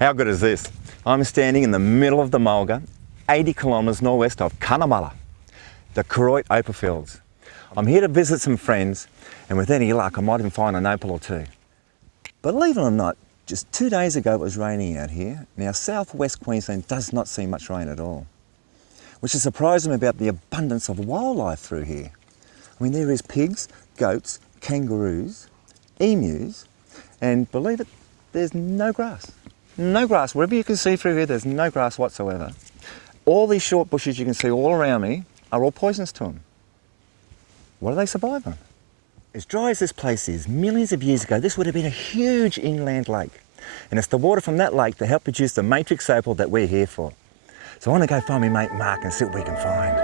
How good is this? I'm standing in the middle of the Mulga, 80 kilometres northwest of Cunnamulla, the Koroit Opal Fields. I'm here to visit some friends, and with any luck I might even find an opal or two. Believe it or not, just 2 days ago it was raining out here. Now southwest Queensland does not see much rain at all, which is surprising about the abundance of wildlife through here. I mean, there is pigs, goats, kangaroos, emus, and believe it, there's no grass. No grass. Wherever you can see through here, there's no grass whatsoever. All these short bushes you can see all around me are all poisonous to them. What do they survive on? As dry as this place is, millions of years ago, this would have been a huge inland lake. And it's the water from that lake that helped produce the matrix opal that we're here for. So I want to go find my mate Mark and see what we can find.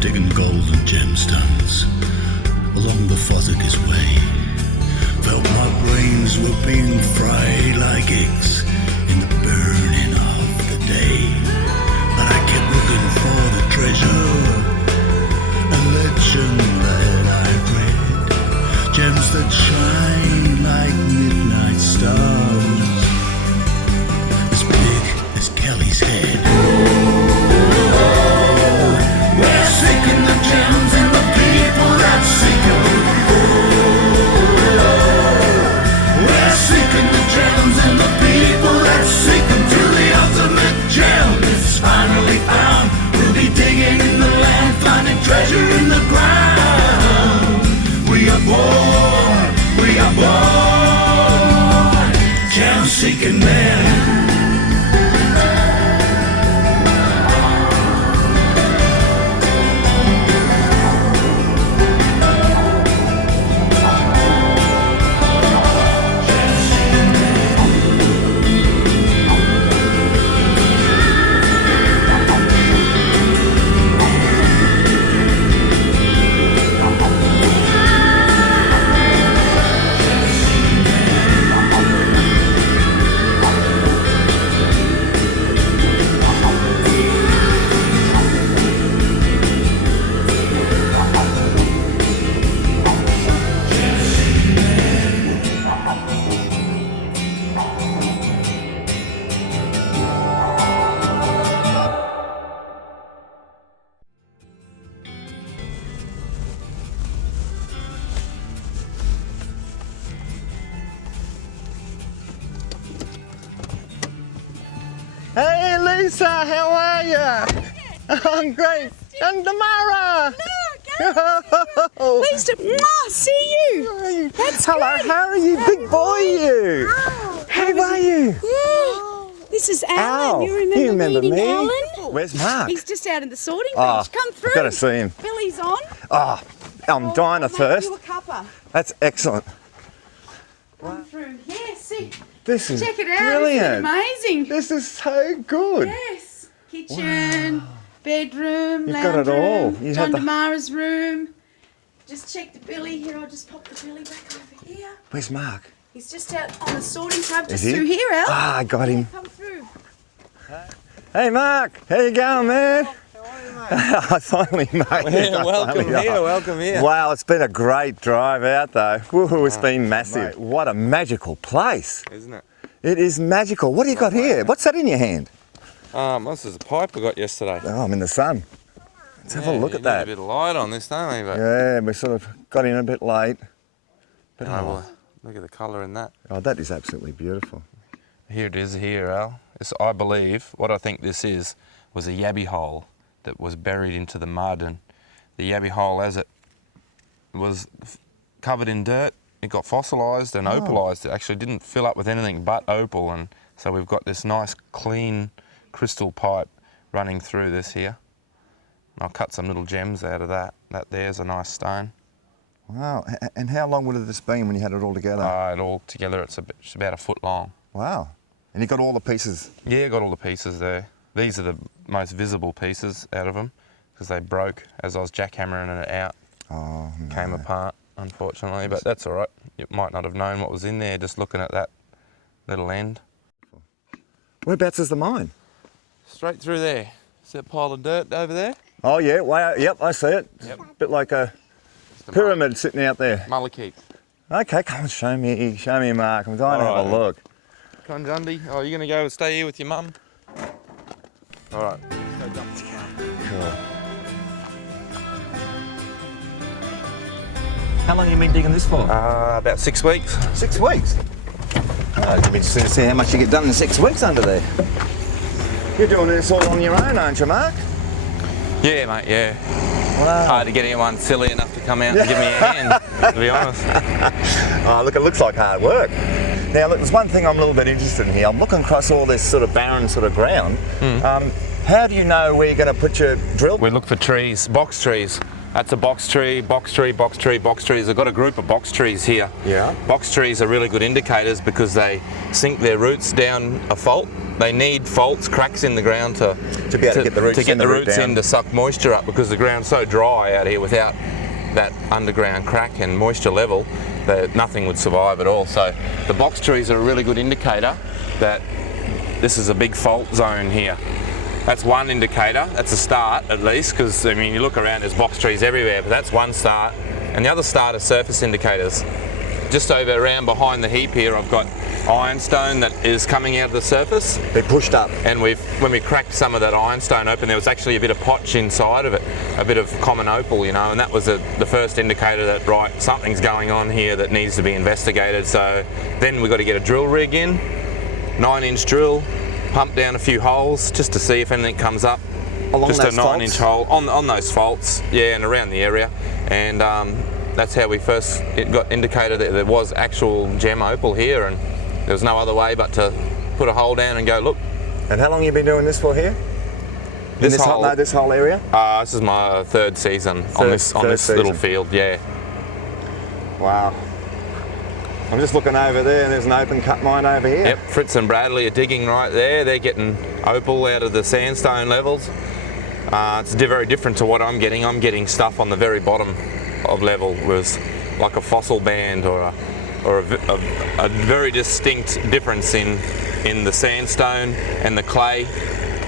Digging golden gemstones along the Fothicus Way. Felt my brains were being fried like eggs in the burning of the day. But I kept looking for the treasure, a legend that I've read, gems that shine like midnight stars, as big as Kelly's head. We're seeking the gems and the people that seek them. We're seeking the gems and the people that seek them till the ultimate gem is finally found. We'll be digging in the land, finding treasure in the ground. We are born, gem-seeking men. Hey Lisa, how are you? I'm great. And Tamara. Pleased to see you. That's Hello, great. how are you, big boy you? How are you? Yeah. This is Alan. Al, You remember, you remember meeting me? Alan? Where's Mark? He's just out in the sorting Oh, bench. Come through. I've got to see him. Billy's on. Oh, I'm dying of I'll thirst. make you a cuppa. That's excellent. Come through. Yeah, see. This is Check it out. brilliant. Isn't it amazing? This is so good. Yes. Kitchen, bedroom, You've lounge got it all. room, You John had the- Damara's room. Just check the Billy here. I'll just pop the Billy back over here. Where's Mark? He's just out on the sorting tub, just Is he? through here, Al. Ah, I got him. Come through. Hey Mark, how you going, man? I finally made it. Yeah, welcome here. Wow, it's been a great drive out though. Woohoo, it's been massive. Mate, what a magical place. Isn't it? It is magical. What do you got here? What's that in your hand? This is a pipe I got yesterday. Oh, I'm in the sun. Let's have a look you at need that. a bit of light on this, don't we? But Yeah, we sort of got in a bit late. But well, look at the colour in that. oh, that is absolutely beautiful. Here it is here, Al. I believe, what I think this is, was a yabby hole that was buried into the mud, and the yabby hole, as it was covered in dirt, it got fossilised and opalised. It actually didn't fill up with anything but opal, and so we've got this nice clean crystal pipe running through this here. I'll cut some little gems out of that. That there's a nice stone. Wow, and how long would have this been when you had it all together? All together, it's about a foot long. Wow. And you got all the pieces. Yeah, got all the pieces there. These are the most visible pieces out of them because they broke as I was jackhammering it out. Oh, no. Came apart, unfortunately, but that's all right. You might not have known what was in there just looking at that little end. Whereabouts is the mine? Straight through there. See that pile of dirt over there? Oh yeah, way out. Yep, I see it. Yep. Bit like a It's the pyramid sitting out there. Mullakeep. Okay, come on, show me, Mark. I'm dying to All have a right. look. Come on, Jundy. Oh, you're going to go and stay here with your mum? All right. Cool. How long have you been digging this for? About 6 weeks. 6 weeks. Oh, it'd be interesting to see how much you get done in 6 weeks under there. You're doing this all on your own, aren't you, Mark? Yeah, mate, yeah. Wow. Hard to get anyone silly enough to come out and give me a hand, to be honest. Oh, look, it looks like hard work. Now, look, there's one thing I'm a little bit interested in here. I'm looking across all this sort of barren sort of ground. How do you know where you're going to put your drill? We look for trees, box trees. That's a box tree, box tree, box tree, box trees. I've got a group of box trees here. Yeah. Box trees are really good indicators because they sink their roots down a fault. They need faults, cracks in the ground to be able to get the roots in, the root roots down. in to suck moisture up because the ground's so dry out here without that underground crack and moisture level that nothing would survive at all. So the box trees are a really good indicator that this is a big fault zone here. That's one indicator, that's a start at least, because I mean you look around, there's box trees everywhere, but that's one start. And the other start are surface indicators. Just over around behind the heap here I've got ironstone that is coming out of the surface. They're pushed up. And when we cracked some of that ironstone open, there was actually a bit of potch inside of it, a bit of common opal, you know, and that was the first indicator that, right, something's going on here that needs to be investigated. So then we've got to get a drill rig in, 9-inch drill, pump down a few holes just to see if anything comes up. Along just those a 9-inch hole on those faults, yeah, and around the area. And that's how we first got indicated that there was actual gem opal here, and there was no other way but to put a hole down and go look. And how long have you been doing this for here? In this hole- no, this whole area? This is my third season on this third little season. field, yeah. Wow. I'm just looking over there and there's an open cut mine over here. Yep, Fritz and Bradley are digging right there. They're getting opal out of the sandstone levels. It's very different to what I'm getting. I'm getting stuff on the very bottom of level, was like a fossil band or a very distinct difference in the sandstone and the clay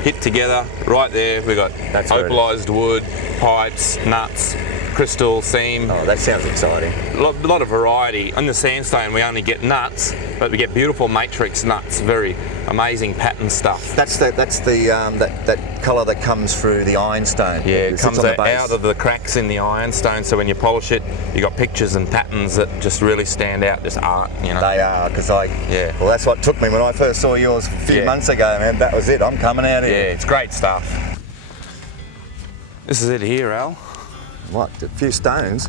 hit together. Right there, we've got That's where it is. opalized wood, pipes, nuts, crystal, seam. Oh, that sounds exciting. A lot of variety. On the sandstone we only get nuts, but we get beautiful matrix nuts, very amazing pattern stuff. That's that colour that comes through the ironstone. Yeah, it sits comes on the base. out of the cracks in the ironstone, so when you polish it, you got pictures and patterns that just really stand out, just art, you know. They are, because Yeah. well, that's what took me when I first saw yours a few Yeah. months ago, man. That was it. I'm coming out Yeah, here. it's great stuff. This is it here, Al. What? A few stones?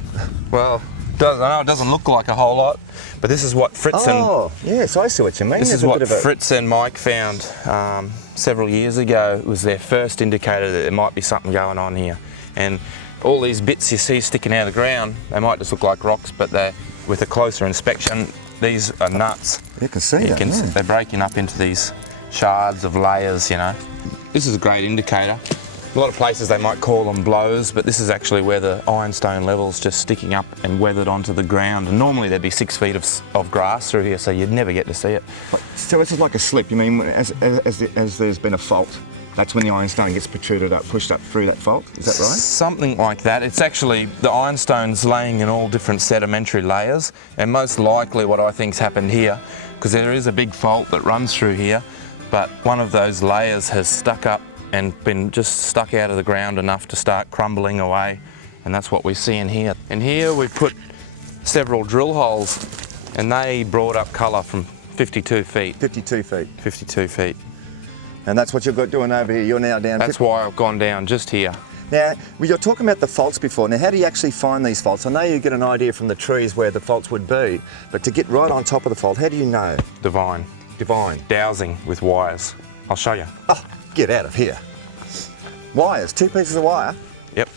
Well, I know it doesn't look like a whole lot, but this is what Fritz and Oh, yes, I see what you mean. This There's is a what bit of a- Fritz and Mike found several years ago. It was their first indicator that there might be something going on here. And all these bits you see sticking out of the ground, they might just look like rocks, but with a closer inspection, these are nuts. You can see You that, can, yeah. They're breaking up into these shards of layers, you know. This is a great indicator. A lot of places they might call them blows, but this is actually where the ironstone level's just sticking up and weathered onto the ground. And normally there'd be 6 feet of grass through here, so you'd never get to see it. So this is like a slip. You mean as there's been a fault, that's when the ironstone gets protruded up, pushed up through that fault? Is that right? Something like that. It's actually, the ironstone's laying in all different sedimentary layers, and most likely what I think's happened here, because there is a big fault that runs through here, but one of those layers has stuck up and been just stuck out of the ground enough to start crumbling away, and that's what we see in here. And here we've put several drill holes, and they brought up colour from 52 feet. 52 feet. 52 feet. And that's what you've got doing over here. You're now down. That's why I've gone down just here. Now, we were talking about the faults before. Now, how do you actually find these faults? I know you get an idea from the trees where the faults would be, but to get right on top of the fault, how do you know? Divine. Divine. Dowsing with wires. I'll show you. Oh, get out of here. Wires, 2 pieces of wire. Yep.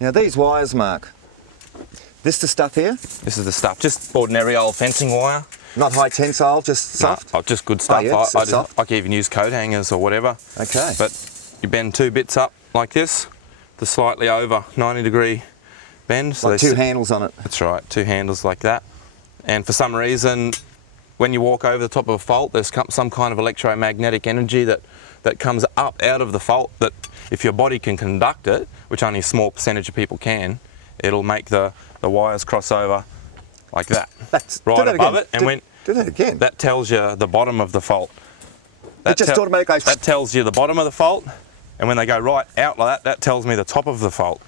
Now, these wires, Mark, this the stuff here? This is the stuff, just ordinary old fencing wire. Not high tensile, just soft? No, just good stuff. yeah, it's soft. I can even use coat hangers or whatever. Okay. But you bend 2 bits up like this, the slightly over 90-degree bend. So Like they 2 sit- handles on it. That's right, 2 handles like that. And for some reason, when you walk over the top of a fault, there's some kind of electromagnetic energy that comes up out of the fault that if your body can conduct it, which only a small percentage of people can, it'll make the wires cross over like that. Do right that above again. it. And when Do that again. that tells you the bottom of the fault. It just automatically goes... That tells you the bottom of the fault, and when they go right out like that, that tells me the top of the fault.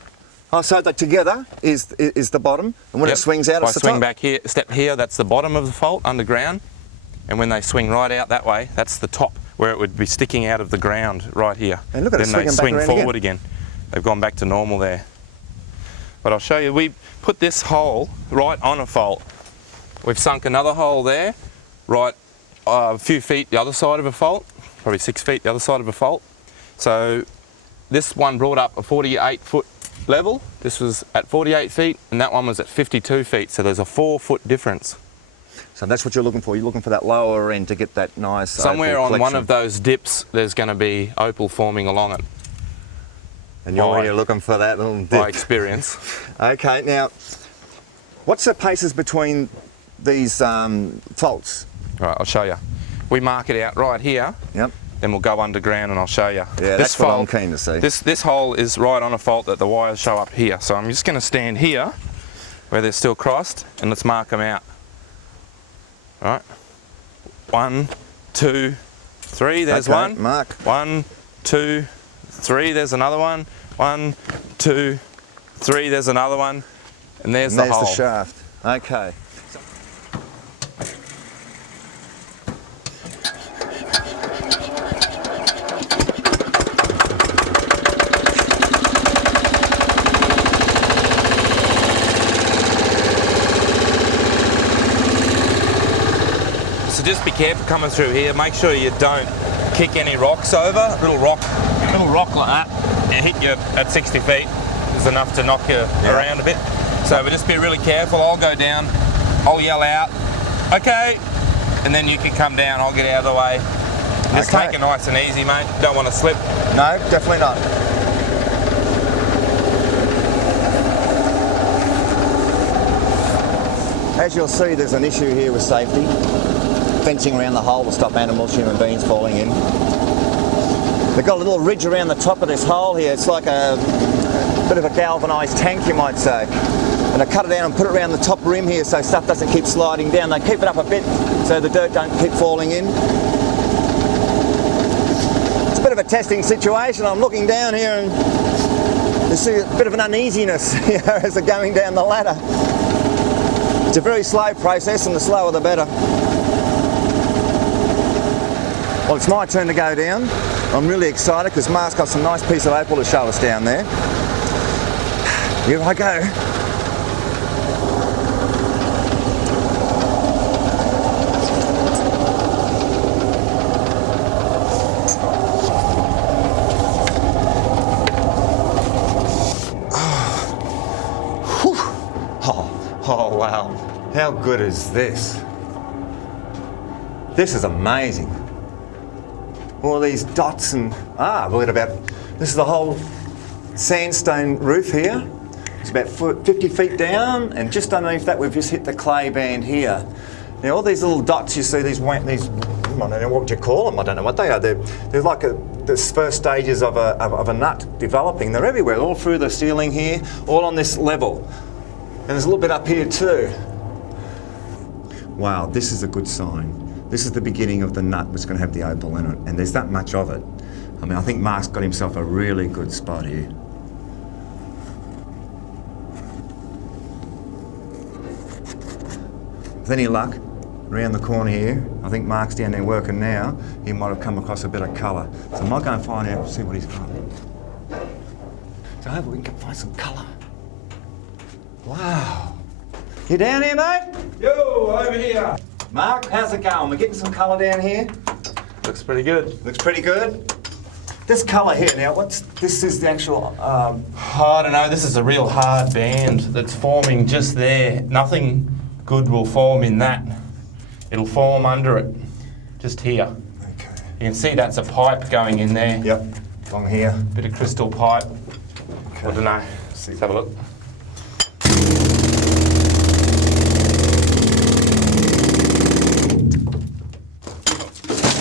Oh, so that together is the bottom, and when Yep. it swings out, If it's the I swing top. back here, step here, that's the bottom of the fault underground, and when they swing right out that way, that's the top, where it would be sticking out of the ground right here. And look at it then they swinging back swing around forward again. They've gone back to normal there. But I'll show you, we put this hole right on a fault. We've sunk another hole there, right a few feet the other side of a fault, probably 6 feet the other side of a fault. So this one brought up a 48-foot level. This was at 48 feet, and that one was at 52 feet. So there's a 4-foot difference. So that's what you're looking for. You're looking for that lower end to get that nice Somewhere opal on one collection. of those dips, there's going to be opal forming along it, And you're by- here looking for that little dip. by experience. Okay, now, what's the paces between these faults? Right, I'll show you. We mark it out right here, Yep. then we'll go underground and I'll show you. Yeah, This that's what I'm fault- keen to see. This hole is right on a fault that the wires show up here. So I'm just going to stand here where they're still crossed and let's mark them out. Right. 1, 2, 3, there's Okay, one. mark. 1, 2, 3, there's another one. 1, 2, 3, there's another one. And there's And the there's hole. the shaft. Okay. So just be careful coming through here. Make sure you don't kick any rocks over. A little rock like that, and hit you at 60 feet is enough to knock you around a bit. So we just be really careful. I'll go down, I'll yell out, okay, and then you can come down. I'll get out of the way. Just Okay. take it nice and easy, mate. Don't want to slip. No, definitely not. As you'll see, there's an issue here with safety. Fencing around the hole to stop animals, human beings falling in. They've got a little ridge around the top of this hole here. It's like a bit of a galvanised tank, you might say. And they cut it down and put it around the top rim here so stuff doesn't keep sliding down. They keep it up a bit so the dirt don't keep falling in. It's a bit of a testing situation. I'm looking down here and you see a bit of an uneasiness as they're going down the ladder. It's a very slow process, and the slower the better. Well, it's my turn to go down. I'm really excited because Mark's got some nice piece of opal to show us down there. Here I go. Oh wow, how good is this? This is amazing. All these dots and, look at this is the whole sandstone roof here. It's about 50 feet down, and just underneath that we've just hit the clay band here. Now all these little dots you see, these, I don't know, what would you call them? I don't know what they are. They're like the first stages of a nut developing. They're everywhere, all through the ceiling here, all on this level. And there's a little bit up here too. Wow, this is a good sign. This is the beginning of the nut that's going to have the opal in it, and there's that much of it. I mean, I think Mark's got himself a really good spot here. With any luck, around the corner here, I think Mark's down there working now, he might have come across a bit of colour. So I might go and find out and see what he's got. So hopefully we can find some colour. Wow. You down here, mate? Yo, over here. Mark, how's it going? We're getting some colour down here. Looks pretty good. Looks pretty good. This colour here now, this is the actual, I don't know, this is a real hard band that's forming just there. Nothing good will form in that. it'll form under it, just here. Okay. You can see that's a pipe going in there. Yep. Along here. Bit of crystal pipe. I don't know. Let's have a look.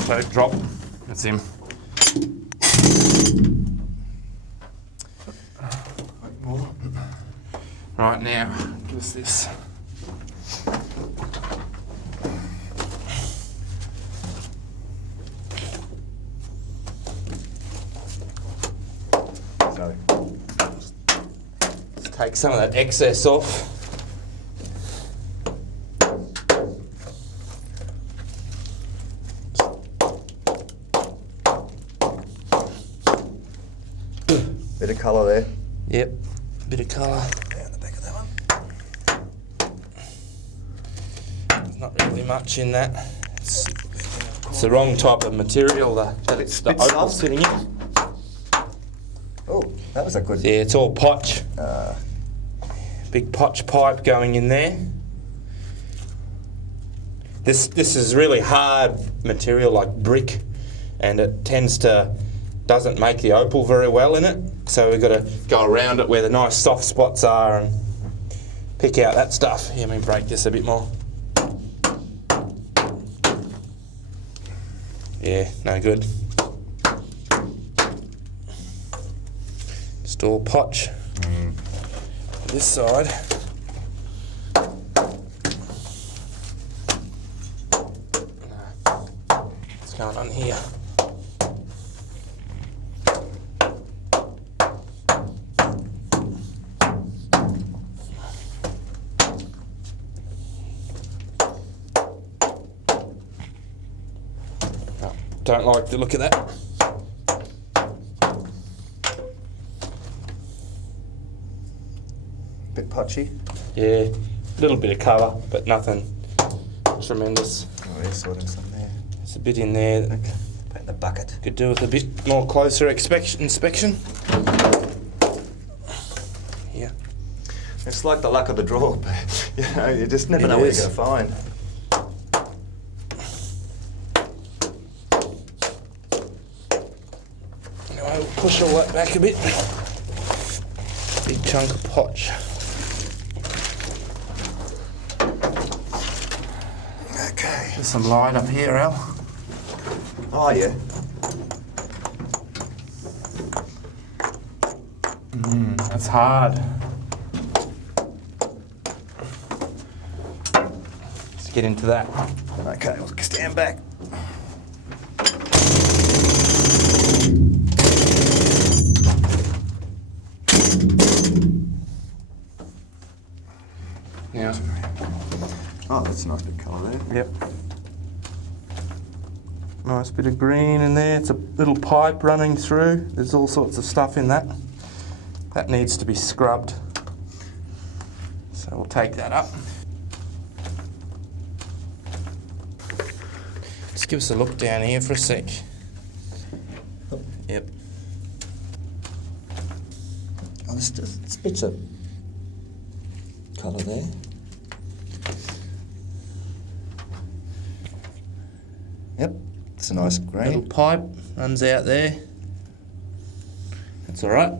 Let it drop. That's him. Right now, give us this. So, Let's take some of that excess off. bit of colour there. Yep, bit of colour. Down the back of that one. There's not really much in that. It's the wrong type of material that it's the bit opal soft. sitting in. Oh, that was a good. Yeah, it's all potch. Big potch pipe going in there. This is really hard material like brick, and it doesn't make the opal very well in it. So we've got to go around it where the nice soft spots are and pick out that stuff. Here, let me break this a bit more. Yeah, no good. Just all potch. This side. What's going on here? No, don't like the look of that. Bit potchy. Yeah, a little bit of colour, but nothing tremendous. Oh, there's sort of some there. There's a bit in there that Okay. Put in the bucket. could do with a bit more closer inspection. Yeah. It's like the luck of the draw, but you just never It know what is. you're going to find. Anyway, we'll push all that back a bit. Big chunk of potch. Okay. There's some light up here, Al. Oh, yeah. That's hard. Let's get into that. Okay, we'll stand back. Yeah. Oh, that's a nice bit of colour there. Yep. Nice bit of green in there. It's a little pipe running through. There's all sorts of stuff in that. That needs to be scrubbed. So we'll take that up. Just give us a look down here for a sec. Yep. Oh, there's bits of colour there. Yep, it's a nice Little green. pipe runs out there. That's all right.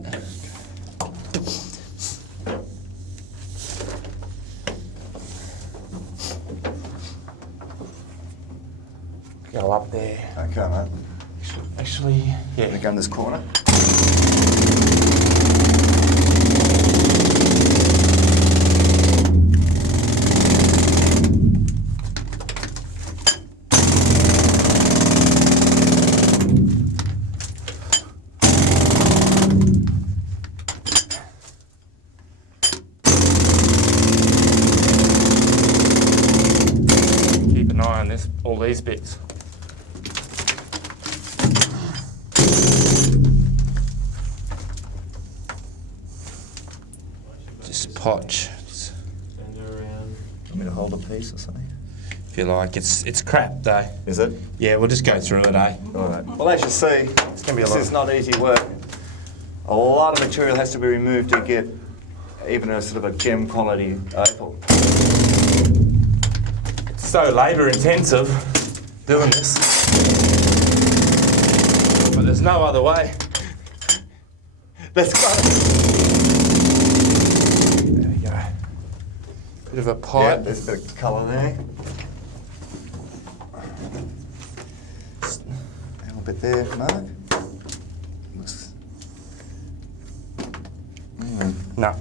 Go up there. Okay, mate. Actually, Gonna yeah. go in this corner. Keep an eye on this, all these bits. Just potch, Want me to hold a piece or something? if you like. It's crap though. Is it? Yeah, we'll just go through it, eh? All right. Well, as you see, It's gonna be a this lot. is not easy work. A lot of material has to be removed to get even a sort of a gem quality opal. It's so labour intensive doing this. But there's no other way. Let's go. There we go. Bit of a Yeah, pipe. there's a bit of colour there. A little bit there, Mark. Looks- No.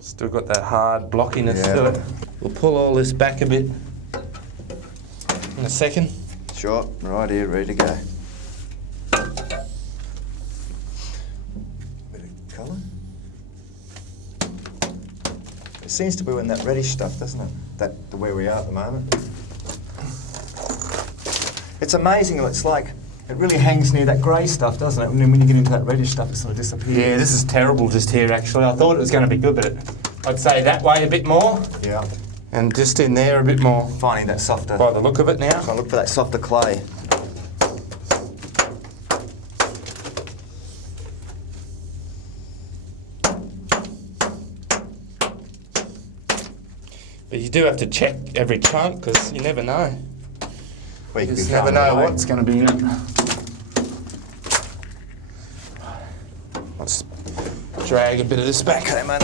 Still got that hard blockiness Yeah. to it. We'll pull all this back a bit in a second. Sure, right here, ready to go. Bit of colour. It seems to be in that reddish stuff, doesn't it? The where we are at the moment. It's amazing. It's like it really hangs near that grey stuff, doesn't it? And then when you get into that reddish stuff, it sort of disappears. Yeah, this is terrible just here actually. I thought it was going to be good, but I'd say that way a bit more Yeah. and just in there a bit more Finding that softer. by the look of it now. So I look for that softer clay. But you do have to check every chunk because you never know. Well, You could just be never far know away. what's going to be in it. Let's drag a bit of this back. Okay, mate.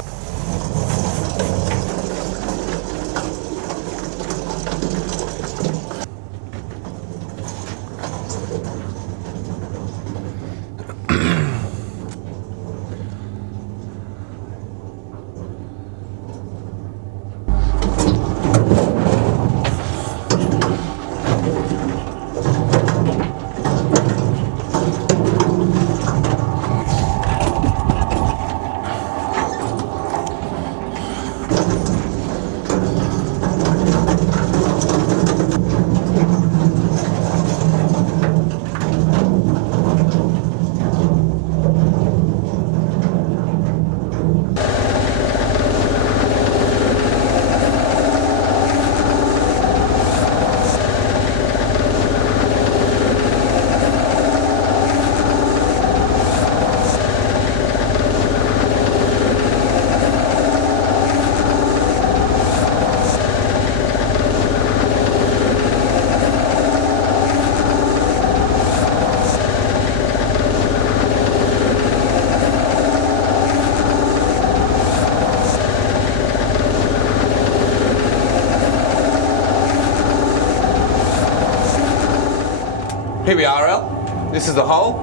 Here we are, Al. This is the hole.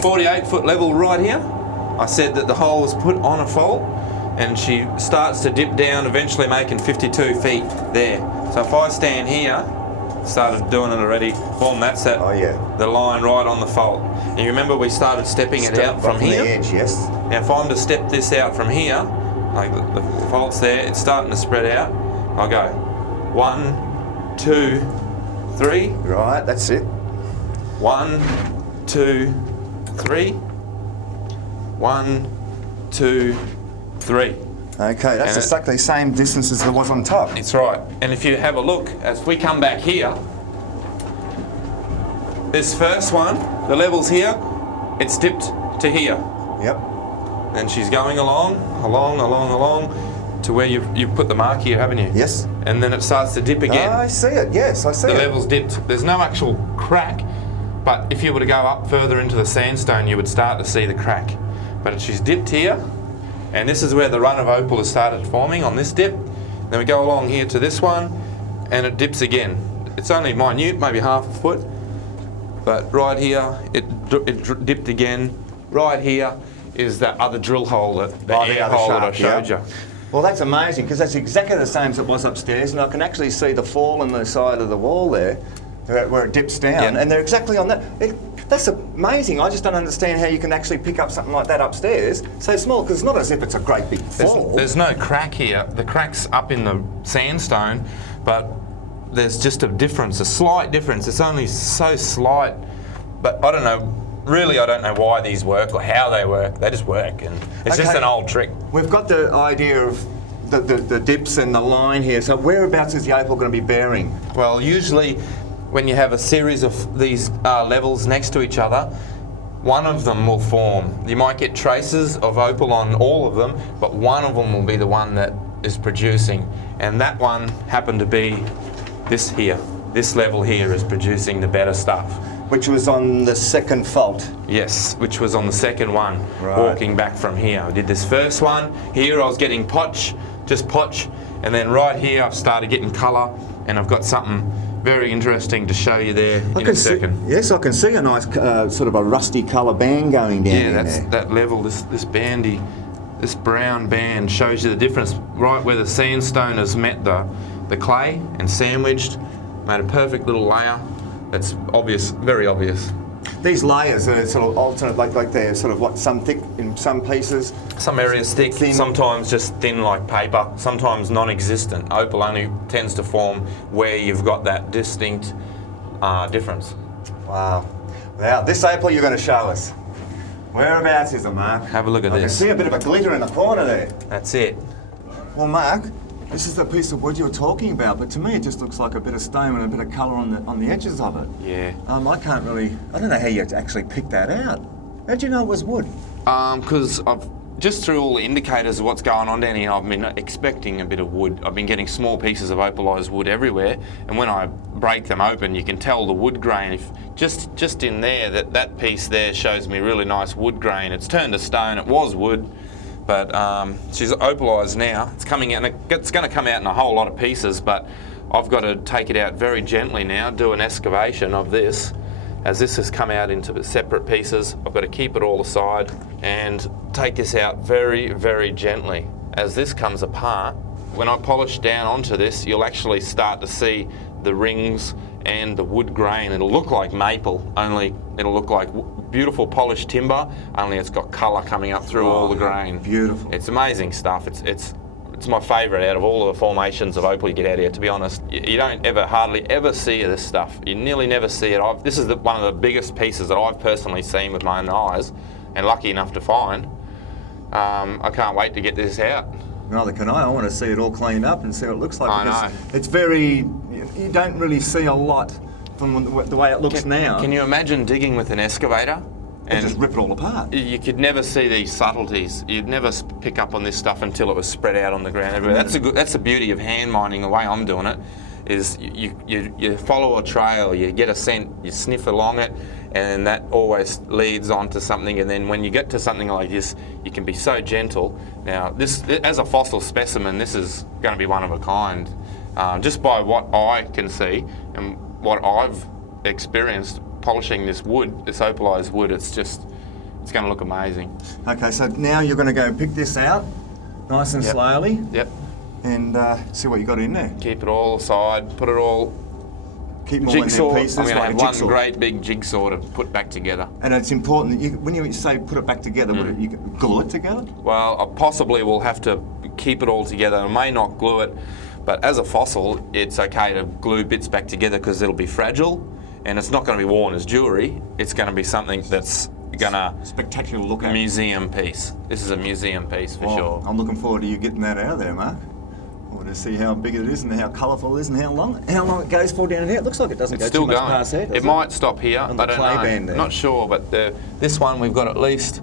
48-foot level right here. I said that the hole was put on a fault and she starts to dip down, eventually making 52 feet there. So if I stand here, started doing it already, boom, that's that. Oh, yeah. The line right on the fault. And you remember we started stepping it out from the here? edge, yes. Now if I'm to step this out from here, like the fault's there, it's starting to spread out. I'll go 1, 2, 3. Right, that's it. 1, 2, 3. 1, 2, 3. Okay, that's And exactly the same distance as there was on top. It's right. And if you have a look, as we come back here, this first one, the level's here, it's dipped to here. Yep. And she's going along to where you've put the mark here, haven't you? Yes. And then it starts to dip again. I see it, yes, I see The it. level's dipped. There's no actual crack, but if you were to go up further into the sandstone, you would start to see the crack. But she's dipped here, and this is where the run of opal has started forming on this dip. Then we go along here to this one, and it dips again. It's only minute, maybe half a foot, but right here it dipped again. Right here is that other drill hole, the Oh, air other hole that I shaft, showed yeah. you. Well, that's amazing, because that's exactly the same as it was upstairs, and I can actually see the fall in the side of the wall there, where it dips down, Yeah. and they're exactly on that. That's amazing. I just don't understand how you can actually pick up something like that upstairs so small, because it's not as if it's a great big fall. There's no crack here. The crack's up in the sandstone, but there's just a difference, a slight difference. It's only so slight, but I don't know. Really, I don't know why these work or how they work. They just work, and it's just Okay. an old trick. We've got the idea of the dips and the line here, so whereabouts is the opal going to be bearing? Well, usually when you have a series of these levels next to each other, one of them will form. You might get traces of opal on all of them, but one of them will be the one that is producing, and that one happened to be this here. This level here is producing the better stuff. Which was on the second fault. Yes, which was on the second one, Right. walking back from here. I did this first one. Here I was getting potch, just potch, and then right here I've started getting colour, and I've got something very interesting to show you there in a second. Yes, I can see a nice sort of a rusty colour band going down Yeah, in that's there. that level. This bandy, this brown band shows you the difference right where the sandstone has met the clay and sandwiched, made a perfect little layer. That's obvious, very obvious. These layers are sort of alternate, like they're sort of what, some thick in some pieces. Some areas thick, Thin. sometimes just thin like paper, sometimes non-existent. Opal only tends to form where you've got that distinct difference. Wow. Now, this opal you're going to show us. Whereabouts is it, Mark? Have a look at I can this. see a bit of a glitter in the corner there. That's it. Well, Mark, this is the piece of wood you were talking about, but to me it just looks like a bit of stone and a bit of colour on the edges of it. Yeah. I don't know how you actually picked that out. How'd you know it was wood? Because I've just through all the indicators of what's going on down here, I've been expecting a bit of wood. I've been getting small pieces of opalized wood everywhere, and when I break them open, you can tell the wood grain. If just in there, that piece there shows me really nice wood grain. It's turned to stone. It was wood, but she's opalized now. It's coming out, and it's going to come out in a whole lot of pieces. But I've got to take it out very gently now. Do an excavation of this. As this has come out into separate pieces, I've got to keep it all aside and take this out very, very gently. As this comes apart, when I polish down onto this, you'll actually start to see the rings and the wood grain. It'll look like maple, only it'll look like beautiful polished timber, only it's got colour coming up through all the grain. Beautiful. It's amazing stuff. It's my favourite out of all of the formations of opal you get out here, to be honest. You don't hardly ever see this stuff. You nearly never see it. This is one of the biggest pieces that I've personally seen with my own eyes, and lucky enough to find. I can't wait to get this out. Neither can I. I want to see it all cleaned up and see what it looks like. I because know. It's very, you don't really see a lot from the way it looks now. Can you imagine digging with an excavator? And just rip it all apart. You could never see these subtleties. You'd never pick up on this stuff until it was spread out on the ground everywhere. That's the beauty of hand mining. The way I'm doing it is you follow a trail, you get a scent, you sniff along it, and that always leads on to something. And then when you get to something like this, you can be so gentle. Now, this as a fossil specimen, this is going to be one of a kind, just by what I can see and what I've experienced. Polishing this wood, this opalized wood, it's going to look amazing. Okay, so now you're going to go pick this out, nice and Yep. slowly, Yep. and see what you got in there. Keep it all aside, put it all Keep them all jigsaw. in their pieces, I'm going to like have a one jigsaw. great big jigsaw to put back together. And it's important that when you say put it back together, would you glue it together? Well, I possibly will have to keep it all together. I may not glue it, but as a fossil, it's okay to glue bits back together because it'll be fragile. And it's not going to be worn as jewellery. It's going to be something that's going to Spectacular look at. museum piece. This is a museum piece for Well, sure. I'm looking forward to you getting that out of there, Mark. I want to see how big it is and how colourful it is and how long it goes for down here. It looks like it doesn't It's go still too much going. past there, does It might stop here. On the I don't clay know. band there. Not sure, but this one we've got at least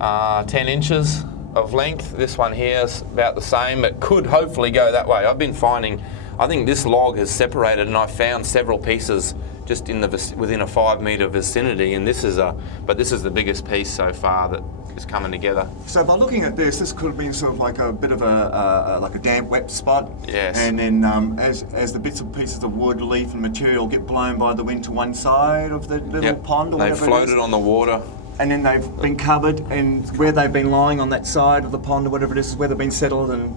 10 inches of length. This one here is about the same. It could hopefully go that way. I've been finding, I think this log has separated, and I found several pieces just in within a 5 metre vicinity. And this is the biggest piece so far that is coming together. So by looking at this could have been sort of like a bit of a damp, wet spot. Yes. And then as the bits and pieces of wood, leaf and material get blown by the wind to one side of the little Yep. pond or They've whatever floated it is, on the water. and then they've been covered, and where they've been lying on that side of the pond or whatever it is where they've been settled and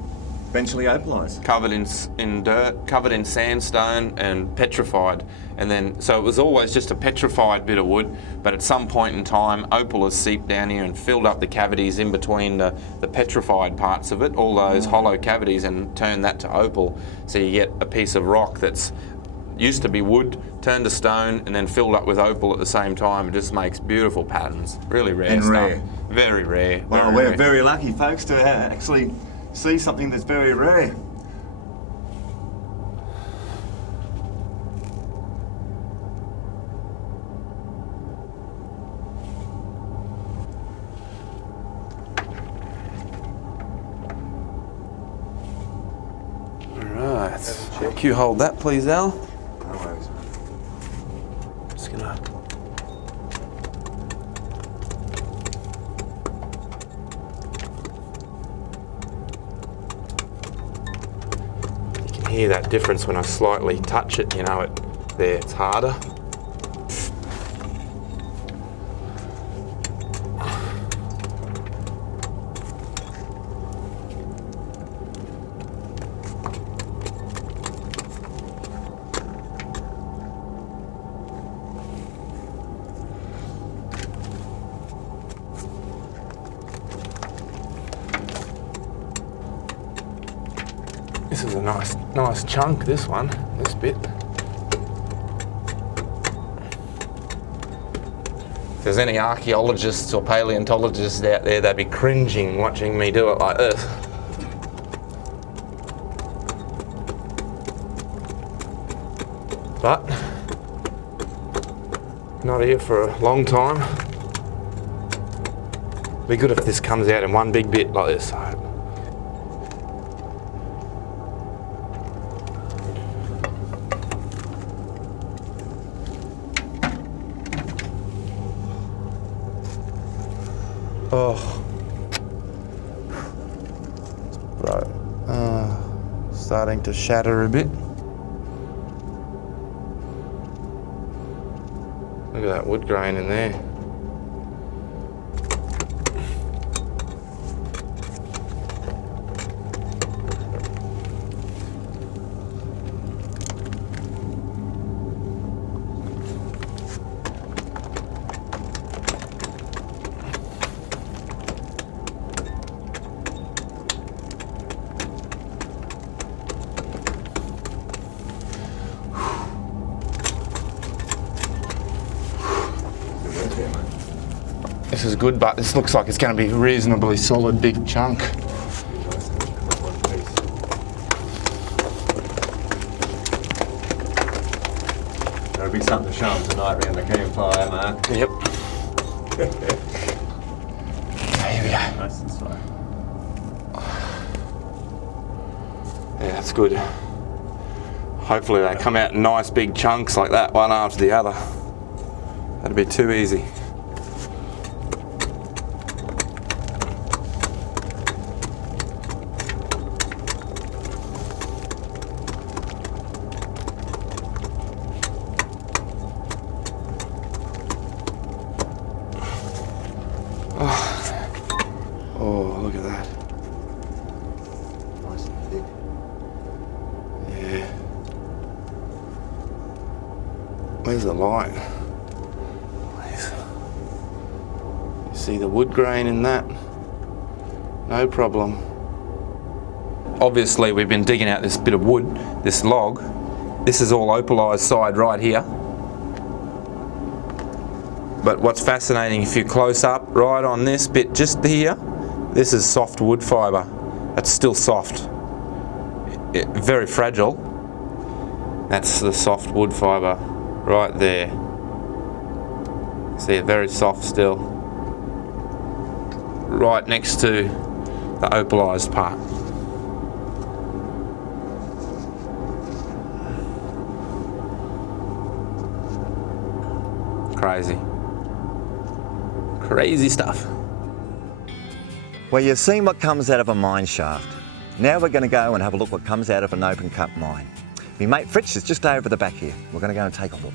eventually opalised. Covered in dirt, covered in sandstone and petrified. And then, so it was always just a petrified bit of wood, but at some point in time, opal has seeped down here and filled up the cavities in between the petrified parts of it, all those hollow cavities, and turned that to opal. So you get a piece of rock that's used to be wood, turned to stone, and then filled up with opal at the same time. It just makes beautiful patterns. Really rare And stuff. rare. Very rare. Well, very we're rare. very lucky, folks, to actually see something that's very rare. you hold that, please, Al. No worries. Just gonna. You can hear that difference when I slightly touch it, you know, there it's harder. This is a nice chunk, this one, this bit. If there's any archaeologists or paleontologists out there, they'd be cringing watching me do it like this. But, not here for a long time. Be good if this comes out in one big bit like this. Oh, right. Starting to shatter a bit. Look at that wood grain in there. This is good, but this looks like it's going to be a reasonably solid big chunk. That'll be something to show them tonight around the campfire, Mark. Yep. Here we go. Nice and slow. Yeah, that's good. Hopefully they come out in nice big chunks like that, one after the other. That'd be too easy. Oh, look at that. Nice and thick. Yeah. Where's the light? Please. You see the wood grain in that? No problem. Obviously, we've been digging out this bit of wood, this log. This is all opalised side right here. But what's fascinating, if you're close up, right on this bit just here, this is soft wood fibre. It's still soft. Very fragile. That's the soft wood fibre right there. See it, very soft still. Right next to the opalised part. Crazy. Crazy stuff. Well, you've seen what comes out of a mine shaft. Now we're going to go and have a look what comes out of an open cut mine. My mate Fritz is just over the back here. We're going to go and take a look.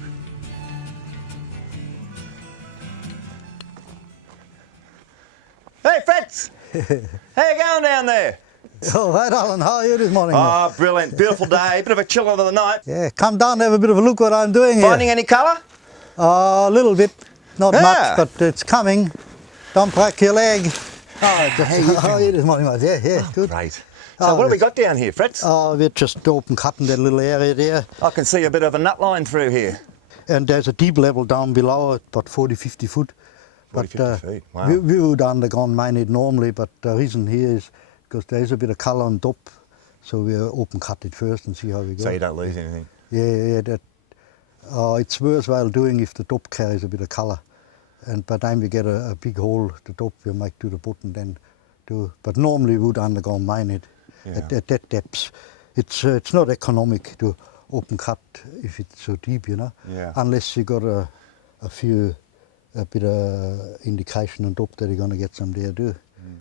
Hey Fritz! How you going down there? All right, Alan, how are you this morning? Oh, brilliant. Beautiful day. Bit of a chill of the night. Yeah, come down and have a bit of a look what I'm doing Finding here. any colour? A little bit, not Yeah. much, but it's coming. Don't break your leg. How are you this morning, mate? Yeah, good. Great. So Oh, what have we yes. got down here, Fritz? We're just open cutting that little area there. I can see a bit of a nut line through here. And there's a deep level down below it, about 40, 50 foot. 40, 50 feet, wow. We would underground mine it normally, but the reason here is because there's a bit of colour on top, so we'll open cut it first and see how we go. So you don't lose anything. Yeah, it's worthwhile doing if the top carries a bit of colour. And by the time we get a big hole, the top we might do the bottom then do. But normally we would underground mine it Yeah. at that depth. it's not economic to open cut if it's so deep, you know. Yeah. Unless you got a bit of indication on top that you're going to get some there too.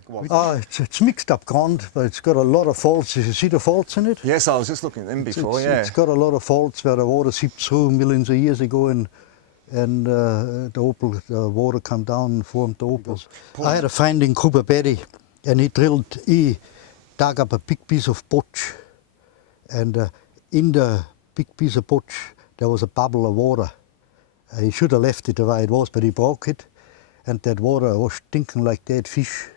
It's mixed up ground, but it's got a lot of faults. You see the faults in it? Yes, I was just looking at them before, It's got a lot of faults where the water seeped through millions of years ago, and the water come down and formed the opals. I had a friend in Cooper Berry, and he dug up a big piece of botch, and in the big piece of botch there was a bubble of water. He should have left it the way it was, but he broke it, and that water was stinking like dead fish.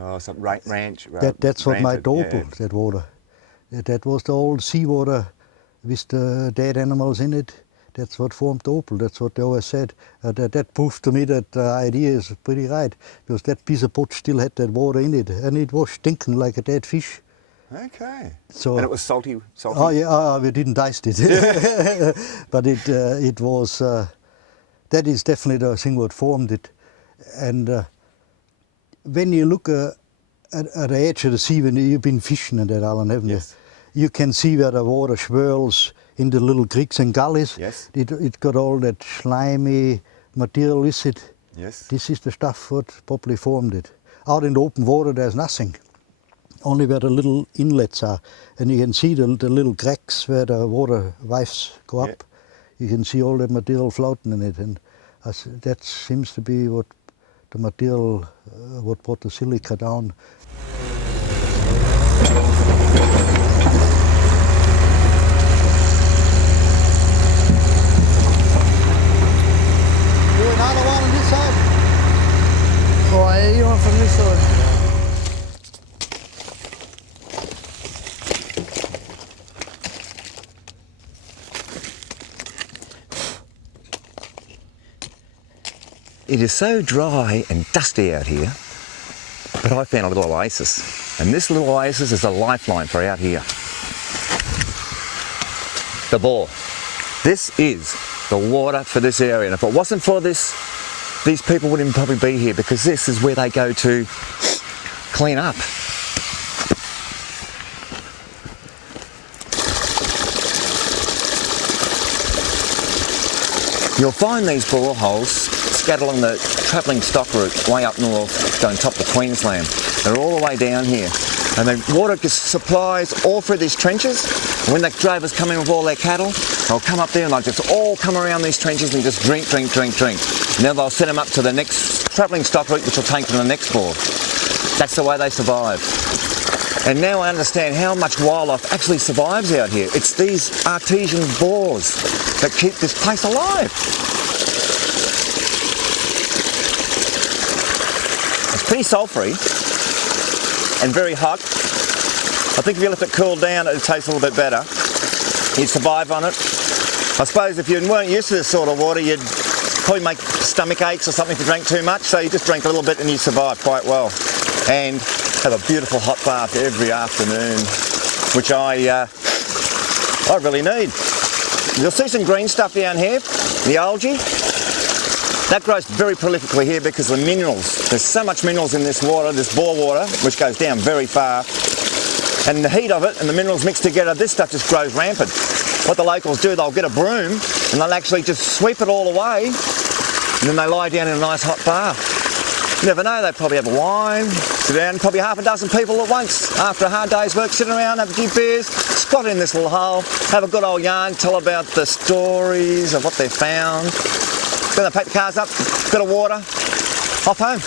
Oh, some ranch. That's what made the opal, yeah. that water. That was the old seawater with the dead animals in it. That's what formed the opal. That's what they always said. That proved to me that the idea is pretty right, because that piece of pot still had that water in it, and it was stinking like a dead fish. Okay. So, and it was salty. Oh yeah, we didn't taste it, but it was. That is definitely the thing what formed it, and when you look at the edge of the sea, when you've been fishing in that island, haven't Yes. you? You can see where the water swirls in the little creeks and gullies. Yes. It got all that slimy material with it. Yes. This is the stuff what probably formed it. Out in the open water there's nothing, only where the little inlets are, and you can see the little cracks where the water waves go up. Yeah. You can see all that material floating in it, and that seems to be what the material what brought the silica down. Another one on this side. Oh, yeah, you want from this side? It is so dry and dusty out here, but I found a little oasis. And this little oasis is a lifeline for out here. The bore. This is the water for this area. And if it wasn't for this, these people wouldn't probably be here, because this is where they go to clean up. You'll find these boreholes scattered along the travelling stock route way up north, going top of Queensland. They're all the way down here. And the water just supplies all through these trenches. And when the drovers come in with all their cattle, they'll come up there and they'll just all come around these trenches and just drink. And then they'll send them up to the next travelling stock route, which will take them to the next bore. That's the way they survive. And now I understand how much wildlife actually survives out here. It's these artesian bores that keep this place alive. It's pretty sulphury and very hot. I think if you let it cool down, it'd taste a little bit better. You'd survive on it. I suppose if you weren't used to this sort of water, you'd probably make stomach aches or something if you drank too much, so you just drink a little bit and you survive quite well. And have a beautiful hot bath every afternoon, which I really need. You'll see some green stuff down here, the algae. That grows very prolifically here because of the minerals. There's so much minerals in this water, this bore water, which goes down very far. And the heat of it and the minerals mixed together, this stuff just grows rampant. What the locals do, they'll get a broom and they'll actually just sweep it all away, and then they lie down in a nice hot bath. You never know, they probably have a wine, sit down, probably half a dozen people at once after a hard day's work, sitting around, have a few beers, squat in this little hole, have a good old yarn, tell about the stories of what they've found. Then they pack the cars up, bit of water, off home.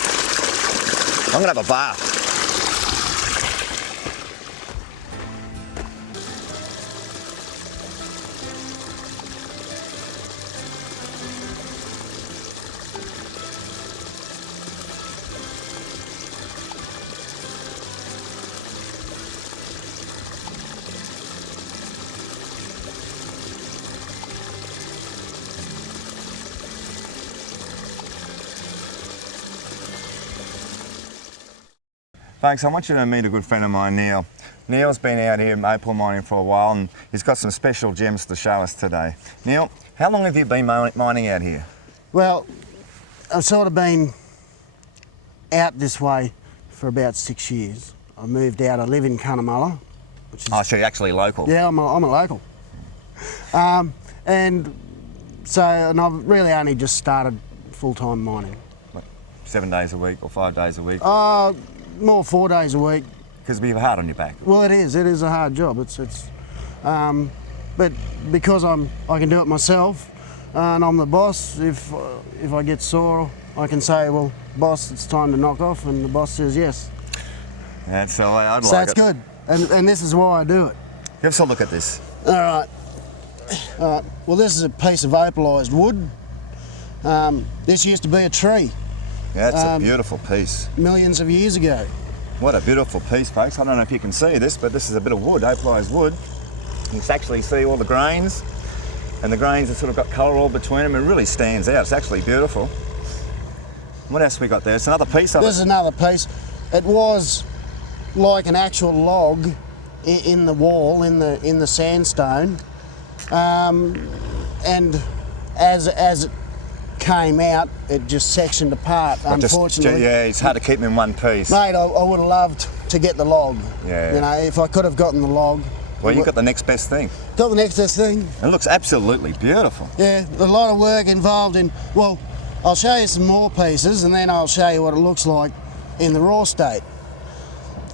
I'm gonna have a bath. Thanks. I want you to meet a good friend of mine, Neil. Neil's been out here opal mining for a while, and he's got some special gems to show us today. Neil, how long have you been mining out here? Well, I've sort of been out this way for about 6 years. I moved out, I live in Cunnamulla, which is Oh, so you're actually local? yeah, I'm a local. And I've really only just started full-time mining. 7 days a week or 5 days a week? More 4 days a week. Because it'd be hard on your back. Well, it is a hard job. But because I can do it myself, and I'm the boss, if I get sore, I can say, well, boss, it's time to knock off, and the boss says yes. That's the way I'd So like it's it. good, and this is why I do it. Give us a look at this. All right. Well, this is a piece of opalised wood. This used to be a tree Yeah, it's a beautiful piece. millions of years ago. What a beautiful piece, folks. I don't know if you can see this, but this is a bit of wood, opalised wood. You can actually see all the grains, and the grains have sort of got colour all between them. It really stands out. It's actually beautiful. What else we got there? It's another piece of This is it. another piece. It was like an actual log in the wall, in the sandstone, and as it came out, it just sectioned apart. But just- Unfortunately, yeah, it's hard to keep them in one piece. mate, I would have loved to get the log. Yeah. You know, if I could have gotten the log. Well, you got the next best thing. Got the next best thing. It looks absolutely beautiful. Yeah, a lot of work involved in. Well, I'll show you some more pieces, and then I'll show you what it looks like in the raw state.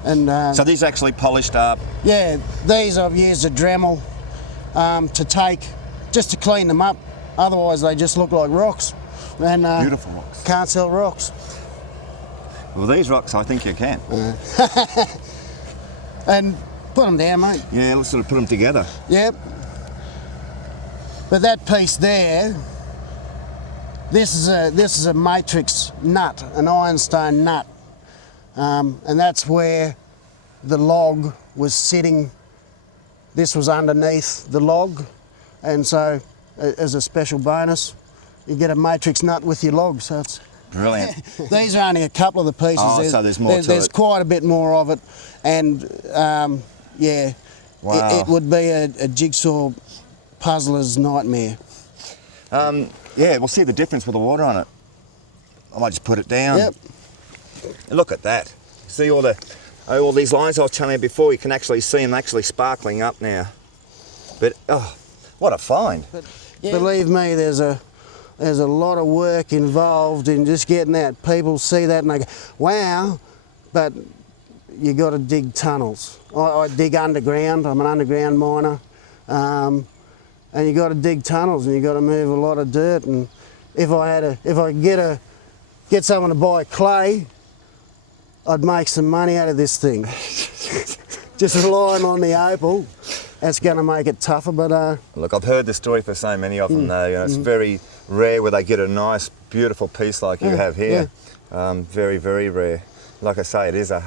And So these are actually polished up. yeah, these I've used a Dremel to take, just to clean them up. Otherwise, they just look like rocks. And Beautiful rocks. can't sell rocks. Well, these rocks, I think you can. And put them down, mate. Yeah, let's sort of put them together. Yep. But that piece there, this is a matrix nut, an ironstone nut, and that's where the log was sitting. This was underneath the log, and so as a special bonus, you get a matrix nut with your log. So it's Brilliant. these are only a couple of the pieces. Oh, so there's more to There's it. quite a bit more of it, and yeah, Wow. it would be a jigsaw puzzler's nightmare. Yeah, we'll see the difference with the water on it. I might just put it down. Yep. Look at that. See all these lines I was telling you before, you can actually see them actually sparkling up now. But, oh, what a find. Believe me, there's a lot of work involved in just getting that. People see that and they go, wow, but you got to dig tunnels. I dig underground. I'm an underground miner, and you got to dig tunnels and you got to move a lot of dirt. And if I could get someone to buy clay, I'd make some money out of this thing. Just relying on the opal, that's going to make it tougher. But Look, I've heard the story for so many of them though. You know, it's very rare where they get a nice, beautiful piece like you have here. Very, very rare. Like I say, it is a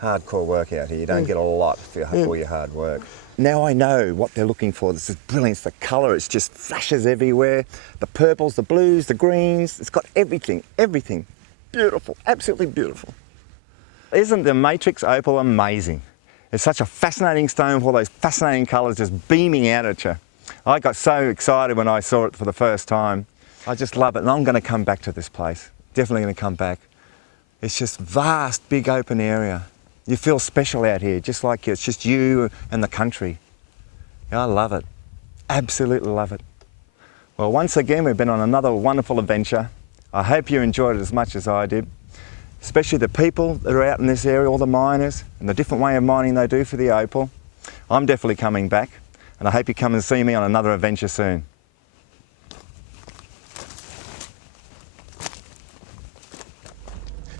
hardcore work out here. You don't get a lot for all your hard work. Now I know what they're looking for. This is brilliant. It's the colour, it's just flashes everywhere. The purples, the blues, the greens. It's got everything, everything. Beautiful, absolutely beautiful. Isn't the matrix opal amazing? It's such a fascinating stone with all those fascinating colours just beaming out at you. I got so excited when I saw it for the first time. I just love it, and I'm going to come back to this place. Definitely going to come back. It's just vast, big open area. You feel special out here, just like it's just you and the country. I love it. Absolutely love it. Well, once again, we've been on another wonderful adventure. I hope you enjoyed it as much as I did, especially the people that are out in this area, all the miners, and the different way of mining they do for the opal. I'm definitely coming back, and I hope you come and see me on another adventure soon.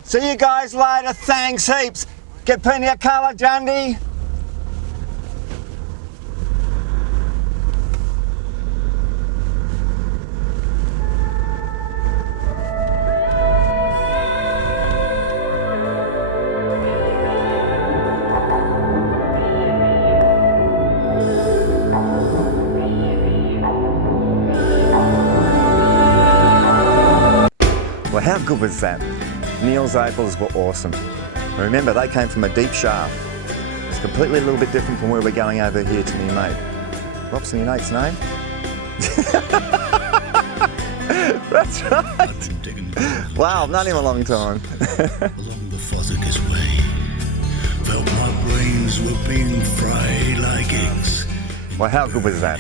See you guys later. Thanks heaps. Get plenty of colour, Jundy. Well, how good was that? Neil's opals were awesome. Remember, they came from a deep shaft. It's completely a little bit different from where we're going over here to me mate. Robson, your mate's name? That's right. I've been digging gold Wow, I've known him a long time. along the Fothicus Way. Felt my brains brains were being fried like eggs. Well, how good was that?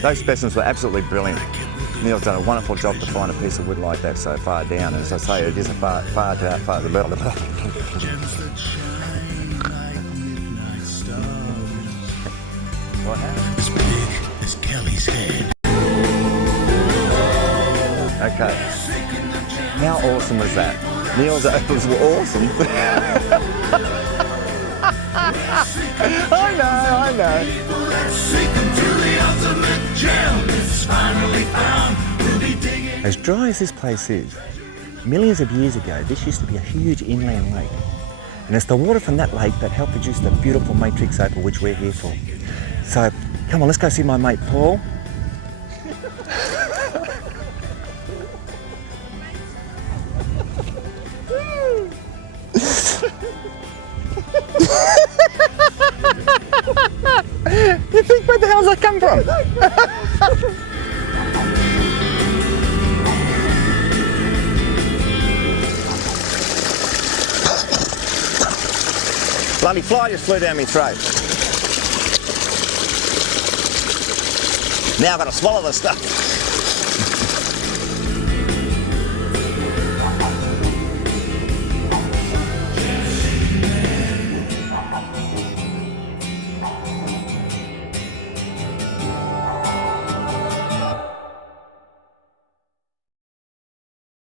Those specimens were absolutely brilliant. Neil's done a wonderful job to find a piece of wood like that so far down. And as I say, it is a far Gems that shine like midnight stars. What happened? As big as Kelly's head. Okay. How awesome was that? Neil's opals were awesome. I know. Seeking to the ultimate gem is finally found. We'll be digging. As dry as this place is, millions of years ago, this used to be a huge inland lake. And it's the water from that lake that helped produce the beautiful matrix opal which we're here for. So, come on, let's go see my mate Paul. You think, where the hell's that come from? Bloody fly just flew down my throat. Now I've got to swallow this stuff.